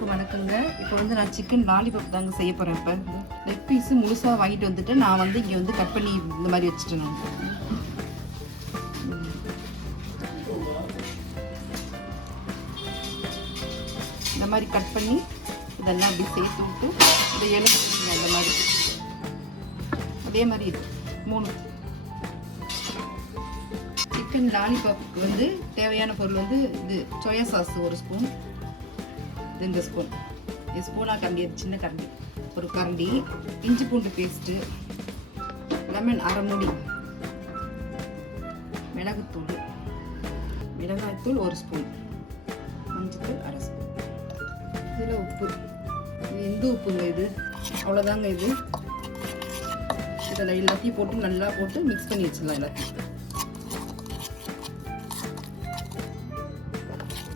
எல்லாருக்கும் வணக்கங்க. இப்போ வந்து நான் சிக்கன் லாலிபாப் தாங்க செய்ய போகிறேன். இப்போ லெக் பீஸு முழுசாக வாங்கிட்டு வந்துட்டு நான் வந்து இங்கே வந்து கட் பண்ணி இந்த மாதிரி வச்சுட்டேன். நான் இந்த மாதிரி கட் பண்ணி இதெல்லாம் அப்படி சேர்த்து விட்டு இந்த எலும்பு அந்த மாதிரி அதே மாதிரி இது 3 சிக்கன் லாலிபாப்புக்கு வந்து தேவையான பொருள் வந்து இது சோயா சாஸ் 1 ஸ்பூன், இந்த ஸ்பூன், இது ஸ்பூனாக கரண்டி, அது சின்ன கரண்டி, ஒரு கரண்டி இஞ்சி பூண்டு பேஸ்ட்டு, லெமன் அரை மூடி, மிளகாய்த்தூள் 1 ஸ்பூன், மஞ்சத்தூள் அரை ஸ்பூன், இதில் உப்பு, இது எந்த உப்புங்க, இது அவ்வளோதாங்க. இது இதில் எல்லாத்தையும் போட்டு நல்லா போட்டு மிக்ஸ் பண்ணி வச்சிடலாம். எல்லாத்தையும்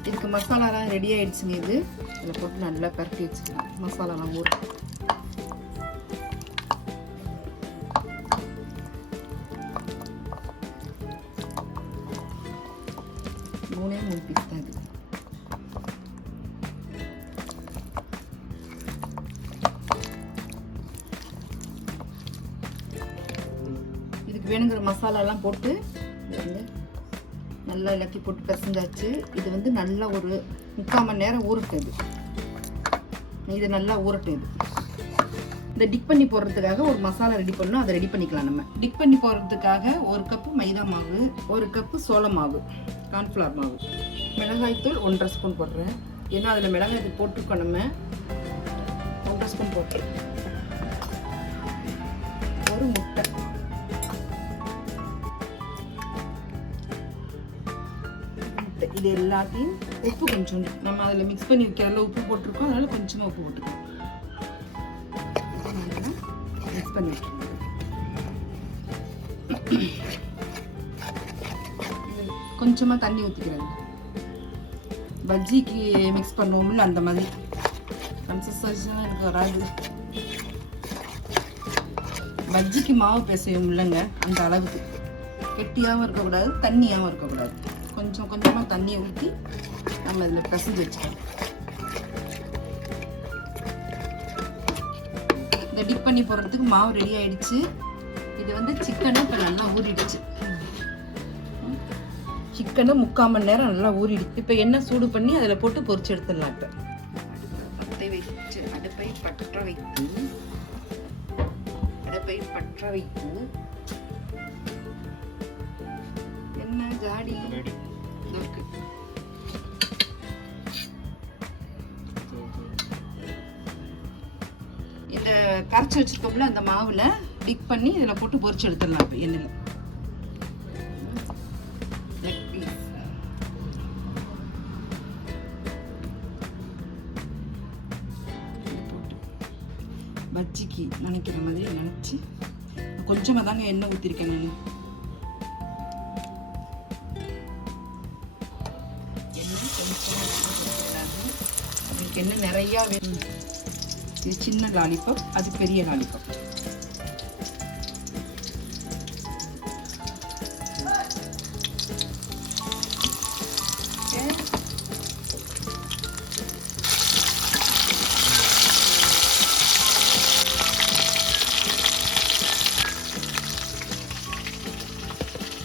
இதுக்கு மசாலாலாம் ரெடி ஆகிடுச்சுங்க. இது இதில் போட்டு நல்லா பரட்டி வச்சுக்கலாம். மசாலாலாம் ஊறும். மூணே 3 பீஸ் தான் இது. இதுக்கு வேணுங்கிற மசாலாலாம் போட்டு நல்லா எல்லாத்தையும் போட்டு பிசைஞ்சாச்சு. இது வந்து நல்லா ஒரு 3/4 மணி நேரம் ஊறட்டும். இது நல்லா ஊறட்டும். இந்த டிக் பண்ணி போடுறதுக்காக ஒரு மசாலா ரெடி பண்ணணும், அதை ரெடி பண்ணிக்கலாம். நம்ம டிக் பண்ணி போடுறதுக்காக 1 கப்பு மைதா மாவு, 1 கப்பு சோள மாவு, கார்ன்ஃப்ளவர் மாவு, மிளகாய்த்தூள் 1.5 ஸ்பூன் போடுறேன். ஏன்னா அதில் மிளகாய்த்தூள் போட்டிருக்கோம். நம்ம 1.5 ஸ்பூன் போட்டுறேன். ஒரு முட்டை, இது எல்லாத்தையும் உப்பு கொஞ்சம் நம்ம அதில் மிக்ஸ் பண்ணி வைக்கிறதுல உப்பு போட்டிருக்கோம், அதனால கொஞ்சமாக உப்பு போட்டுக்கோம். மிக்ஸ் பண்ணி வைக்கணும். கொஞ்சமாக தண்ணி ஊற்றிக்கிறாங்க. பஜ்ஜிக்கு மிக்ஸ் பண்ணுவோம்ல அந்த மாதிரி கன்சிஸ்டன்சிலாம் எனக்கு வராது. பஜ்ஜிக்கு மாவு பிசையும் இல்லைங்க, அந்த அளவுக்கு கெட்டியாகவும் இருக்கக்கூடாது, தண்ணியாகவும் இருக்கக்கூடாது. கொஞ்சம் கொஞ்சமாக தண்ணியை ஊற்றி நம்ம இதில் பிசைஞ்சு வச்சுக்கலாம். இந்த டிப் பண்ணி போடுறதுக்கு மாவு ரெடி ஆகிடுச்சு. இது வந்து சிக்கனை இப்போ நல்லா ஊறிடுச்சு. சிக்கனை 3/4 மணி நேரம் நல்லா ஊறிடுச்சு. இப்போ எண்ணெய் சூடு பண்ணி அதில் போட்டு பொரிச்சு எடுத்துடலாம். இப்போ அடுப்பை பற்ற வைத்து என்ன ஜாடி இருக்கு. இந்த கரைச்சி வச்சிருக்கோம்ல அந்த மாவுல டிக் பண்ணி இதில் போட்டு பொரிச்சு எடுத்துடலாம். இப்போ எண்ணெயில் போட்டு பஜ்ஜிக்கு நினைக்கிற மாதிரி நினச்சி கொஞ்சமாக தாங்க எண்ணெய் ஊற்றிருக்கேன் நான். அதுக்கு என்ன நிறையா வேணும். இது சின்ன லாலிபாப், அது பெரிய லாலிபாப்.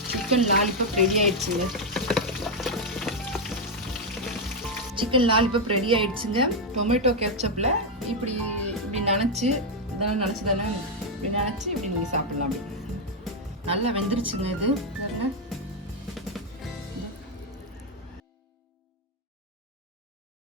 சிக்கன் லாலிபாப் ரெடி ஆயிடுச்சுங்க. சிக்கன் லாலிபாப் ரெடி ஆயிடுச்சுங்க. டொமேட்டோ கேட்சப்பில் இப்படி நினச்சி இதெல்லாம் நினச்சி தானே இப்படி நினச்சி இப்படி நீங்கள் சாப்பிட்லாம். அப்படி நல்லா வெந்துருச்சுங்க. இது